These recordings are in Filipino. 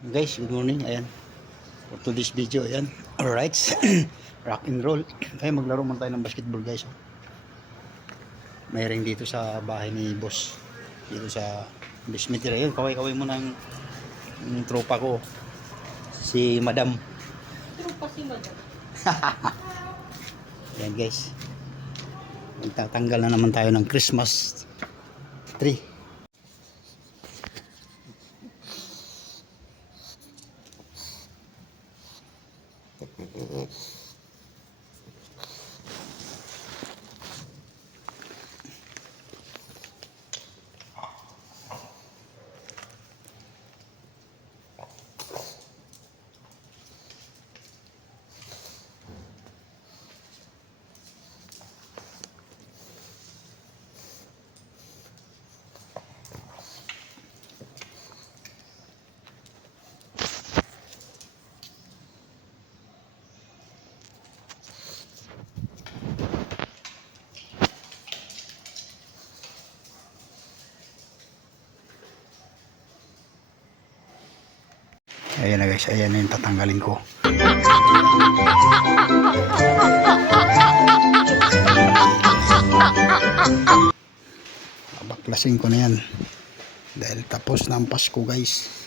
Guys, good morning. Ayan. For today's video, ayan. Alright. Rock and roll. Ay, maglaro muna tayo ng basketball, guys. oh. May ring dito sa bahay ni boss. Dito sa basement nila. Ayun, kaway-kaway muna yung, yung tropa ko. Si madam. True pa si madam. Ayan, guys. Magtatanggal na naman tayo ng Christmas tree. Ayan na guys, ayan na yung tatanggalin ko. Baklasin ko na yan. Dahil tapos na ang Pasko guys.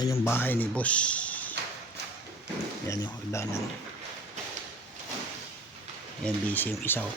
Yan yung bahay ni boss. Yan yung hagdanan. Yan busy yung isa. oh.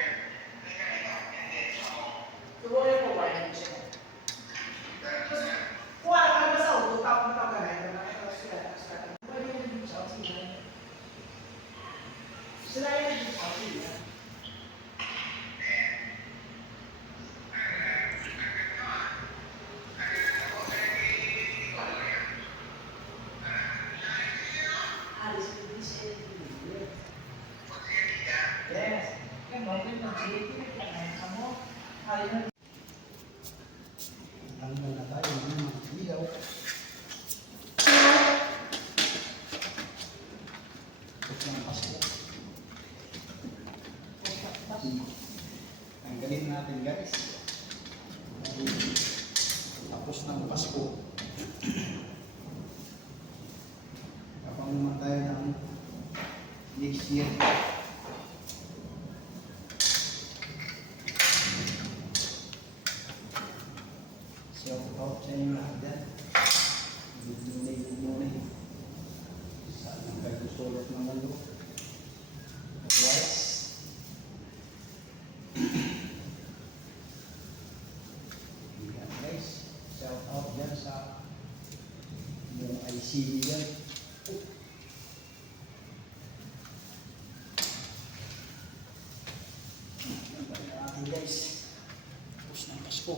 Tanggal na tayo ng mga ilaw. Tapos ng Pasko. Tanggalin natin guys. Tapos ng Pasko. Kapag naman tayo ng year. Shout out sa inyo lahat dyan. Good morning. Saan ang kayo sulot ng mundo? Otherwise, shout out dyan sa yung yan. Yan pa rin natin guys. Pasko.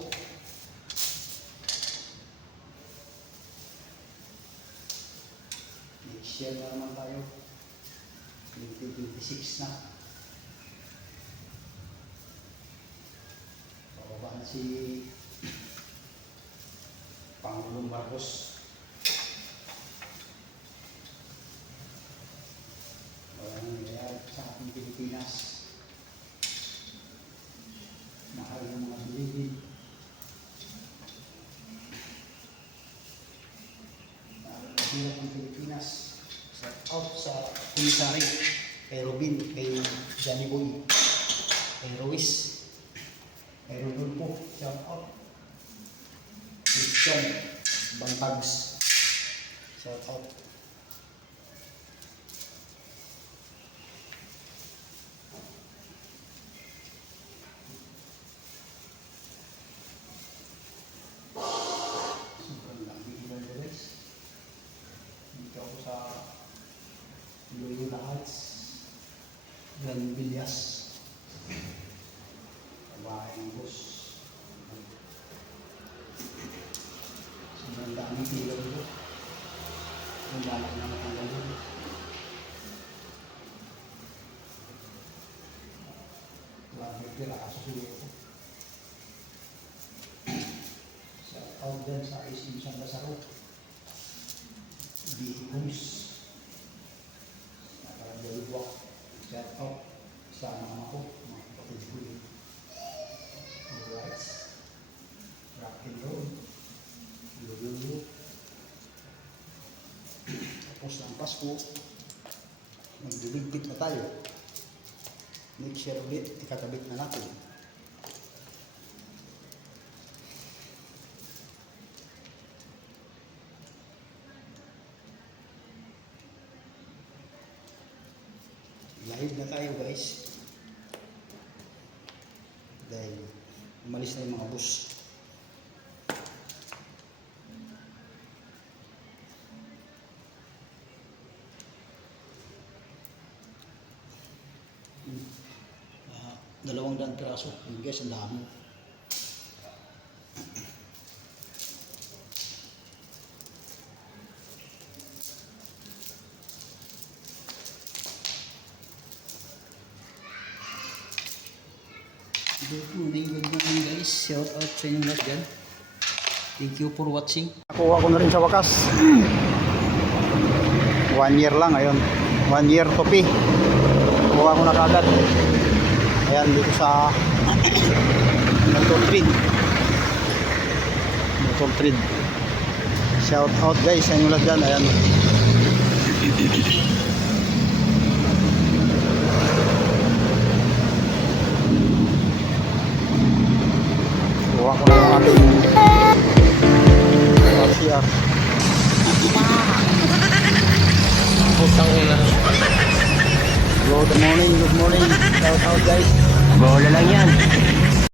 Next year na naman tayo. 2026 na. Bababa na si Pangulong Marcos. Wala nang nangyayari sa ating Pilipinas. Mahal ng mga bilibid. Mahirap ang Pilipinas. Shout out sa komisari, kay Robin, kay Johnny Boy, kay Ruiz, kay Rodolfo, shout out. Christian, Bantags, shout out. ng bilyas. Babaeng bus. Sobrang daming ilaw ko. Ang lalak na matanggal ko. Maraming piraso sila ko. Sa out dyan sa isim sa Lazaro. Bihos. Bihos. Sa mga ko, mga kapatid ko yun. Alright. Rock and roll. Lululu. Tapos ng Pasko. Magbibigbit na tayo. Next year ulit, ikakabit na natin. Live na tayo guys. Dahil umalis na yung mga bus. Ah, dalawang daan piraso. Guys, ang dami. Good morning guys. Shout out sa inyo dyan. Thank you for watching. Nakuha ko na rin sa wakas. One year lang ngayon. One year to pay. Kuha ko na kagad. Ayan, dito sa Motor Trade. Motor Trade. Shout out guys sa inyo lahat dyan. Ayan. Kuha ko na yung ating RCR. Putang ina. Good morning, good morning. Shout out guys. Bola lang yan.